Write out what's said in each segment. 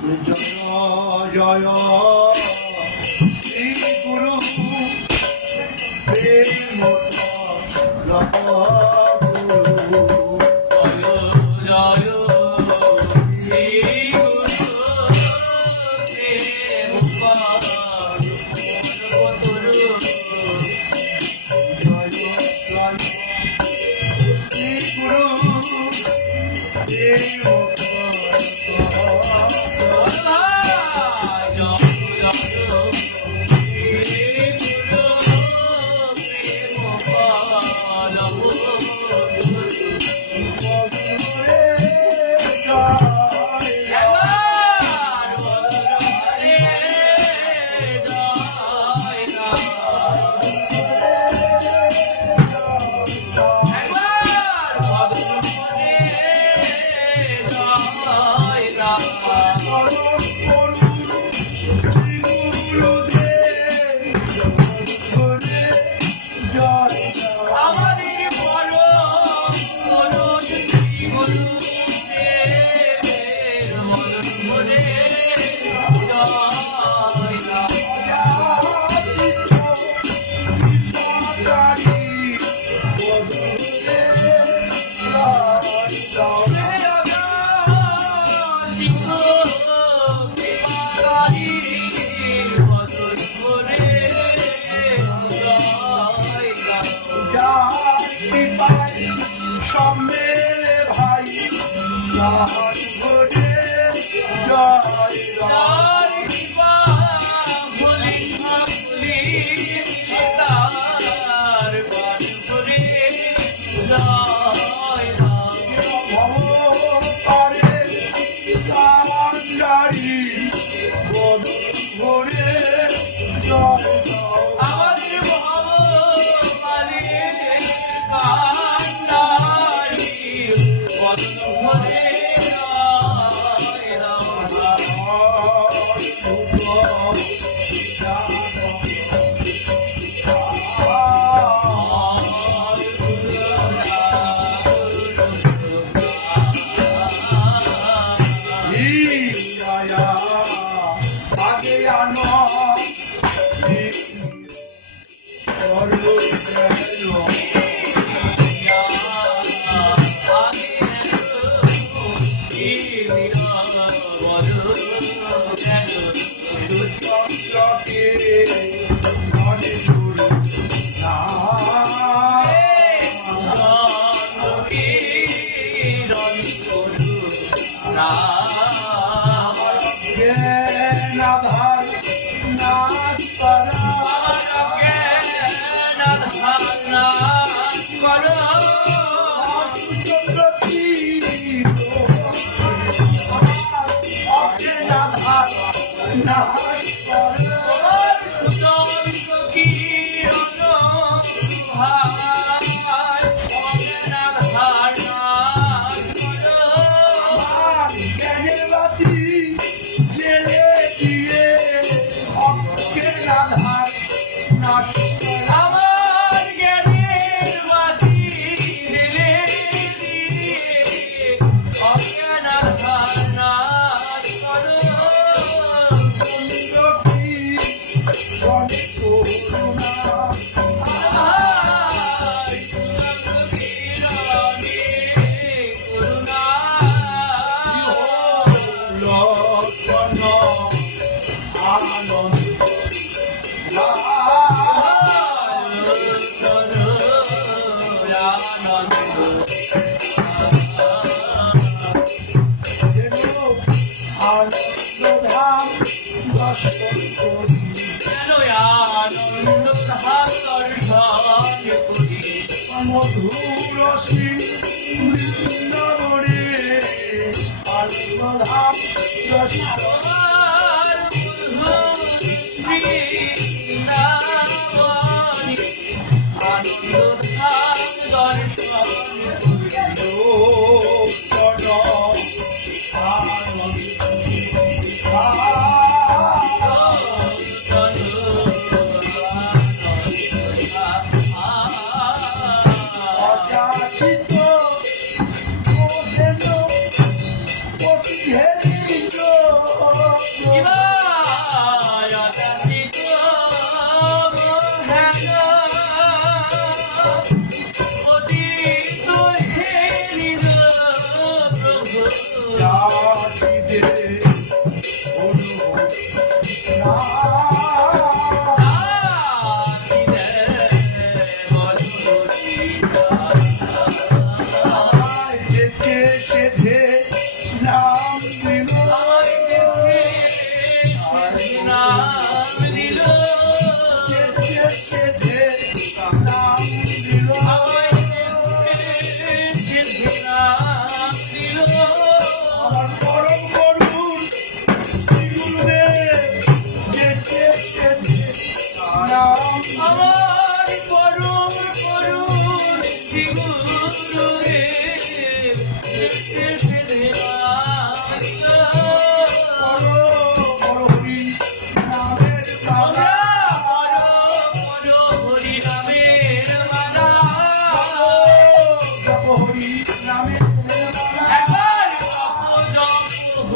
জয় জয় শ্রী গুরু প্রেম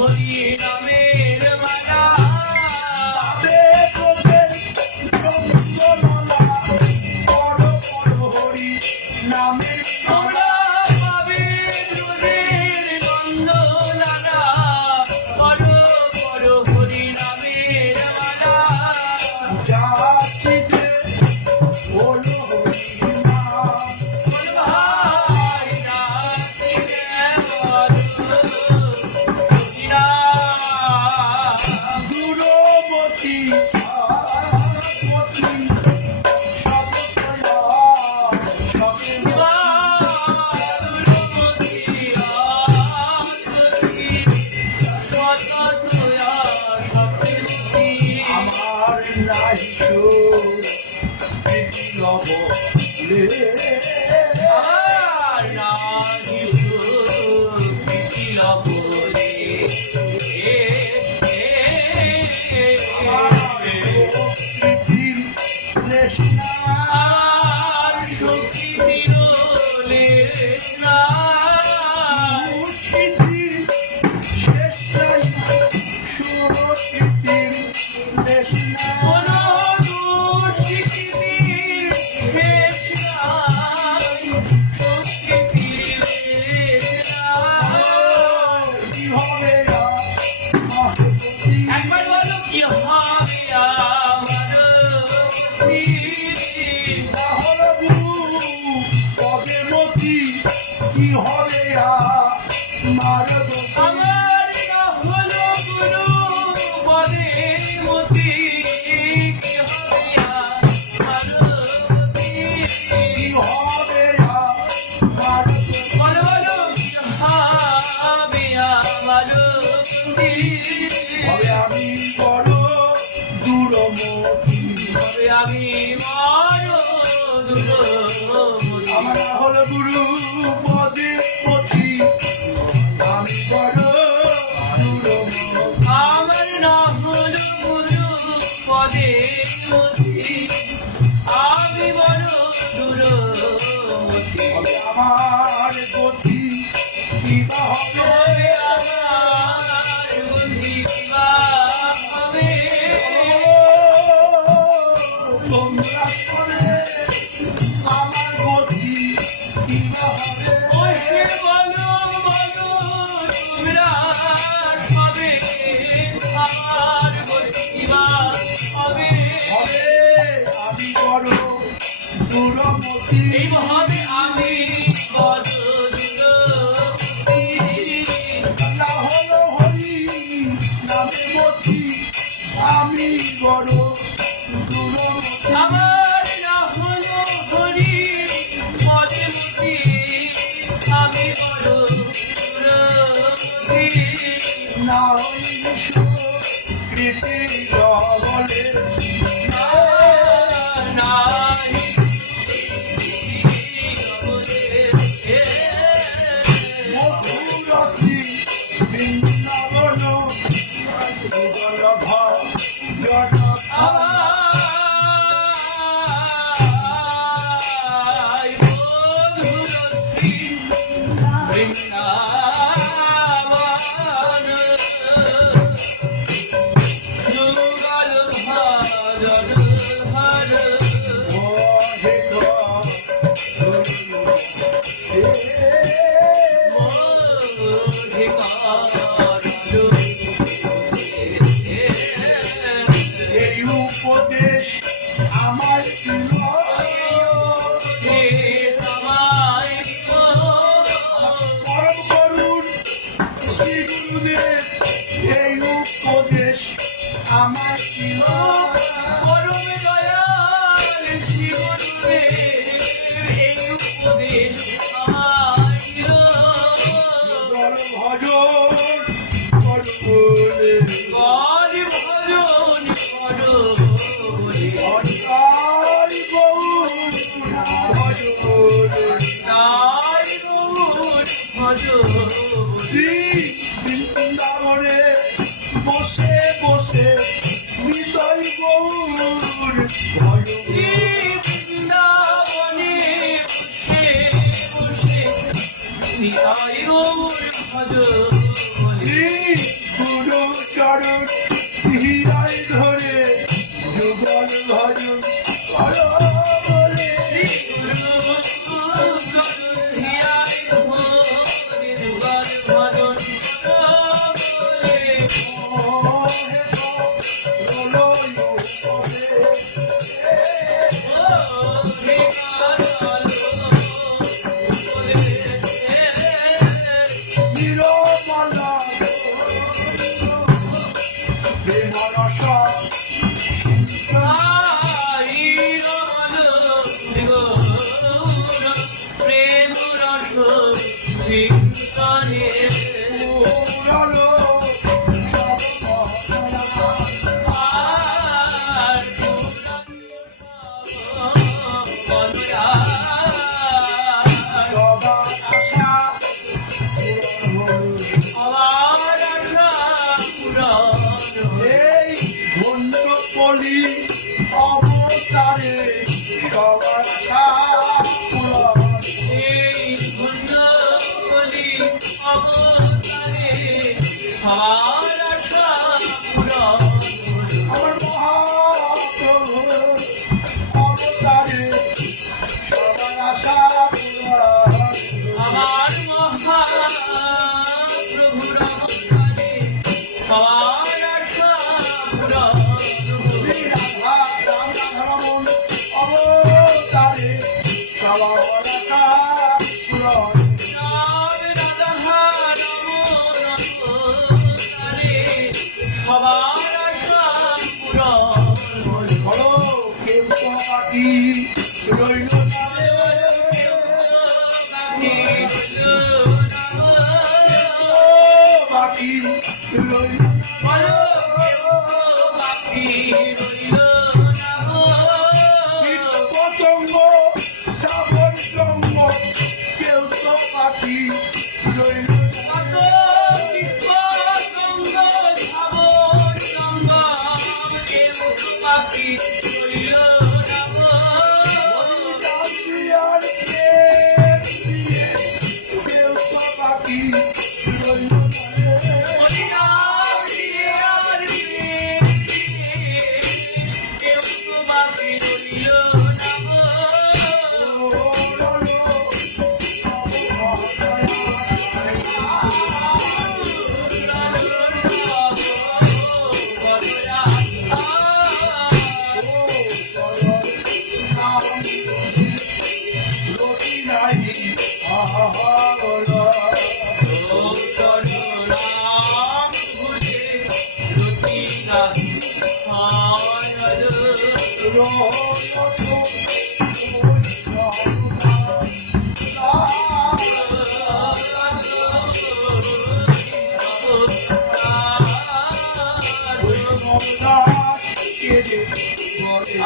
হরি নামের মালা তাতে তোদের রঙ্গমালা পড়ো পড়ো হরি নামের তোমরা পাবে তোদের নন্দলালা করো করো হরি নামের মালা যাচিতে বলো হরি নাম বল ভাই নাচিরে বল হরি নাম দূরবর্তী আত্মতি সবতয়া সবে আমার নাই প্রীতি লব রে প্রীতির তৃষ্ণা মুর্শিদির শেষ নাই সুরকৃতির তৃষ্ণা কি হবে মহতি একবার বলো কি হবে আমার তাহলে গুরু কবে মতি কি হবে আমার গতি আমার হলো গুরু বলে মতি কি হবে আমার কি হবে আমার গতি বলো বলো কি হবে আমার হবে আমি বড় দূরমতি হবে আমি বড় দূর আমার হল গুরু পদে পতি আমি বড় দূরমতি আমার নাম হলো গুরু পদে মতি আমি বড় দূরমতি হবে আমার গতি কিবা হবে আমার বুদ্ধি কিবা হবে তোমরা বলে আমার গতি কিবা হবে ওই যে বলো বলো তোমরা সবে আমার বুদ্ধি কিবা হবে হবে আমি বড় দূরমতি এই হবে আমি বড় দূরমতি না হলো হরি নামে মতি আমি বড় দূরমতি আমার না হলো হরি পদে মতি আমি বড় দূরমতি না হইল কৃতি জগলে মধুরসি বৃন্দাবন যুগল ভজন এই উপদেশ আমার ছিল পরম করুণ শ্রী গুরুদেব এই উপদেশ আমার ছিল পরম দয়াল শ্রী গুরুদেব এই উপদেশ আমায় দিল। ভজন করুণে গরি ভজন করো বলে অন্যায় গৌর ভজনে তাই গৌর ভজন বলে শ্রী বৃন্দাবনে বসে বসে হৃদয় গৌর ভজনে বৃন্দাবনে বসে বসে নিতাই গৌর ভজন বলে শ্রী গুরু চরণ হীরায় ধরে যুগল ভজন করো বলে নিরমালা প্রেমরসা পুরানো সবার আশা এই ভণ্ডপলি অবতারে সবার আশা পূরণ। আমার মহাপ্রভু অবতারে সবার আশা পূরণ। আমার মহাপ্রভুর অবতারে সবার আশা পূরণ। রাধা রামন অবতারে সবার আশা পূরণ। রাম রাধা রমণ অবতারে সবার আশা পূরণ। বলো কেউ তো বাকি রইল না রে। বাকি রইল কীট পতঙ্গ শ্রাবণ জঙ্গ কেউ তো বাকি রইল না রে। আর প্রেম দিয়ে কেউ তো বাকি রইল না রে।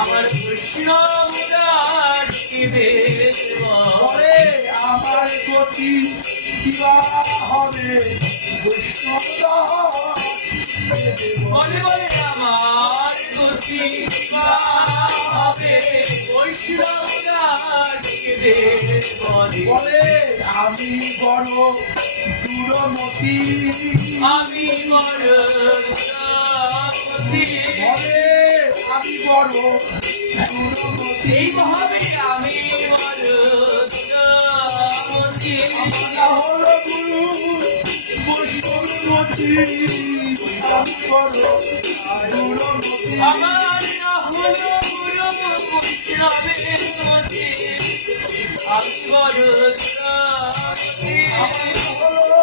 আমার কৃষ্ণ মুরার কি দেওয়া আমার গতি কিবা হবে বৈষ্ণব বলে বলে আমার গতি হবে বৈষ্ণবরাজকে বলে বলে আমি বড় দূরমতি আমি বড় দূরমতি। বলে আমি বড় দূরমতি এইভাবে আমি বড় দূরমতি। আমরা হলো গুরু বৈষ্ণবমতি আমি বড় দূরমতি আমার না হলো গুরু বৈষ্ণবের মতি। আমি বড় দূরমতি। আমরা হলো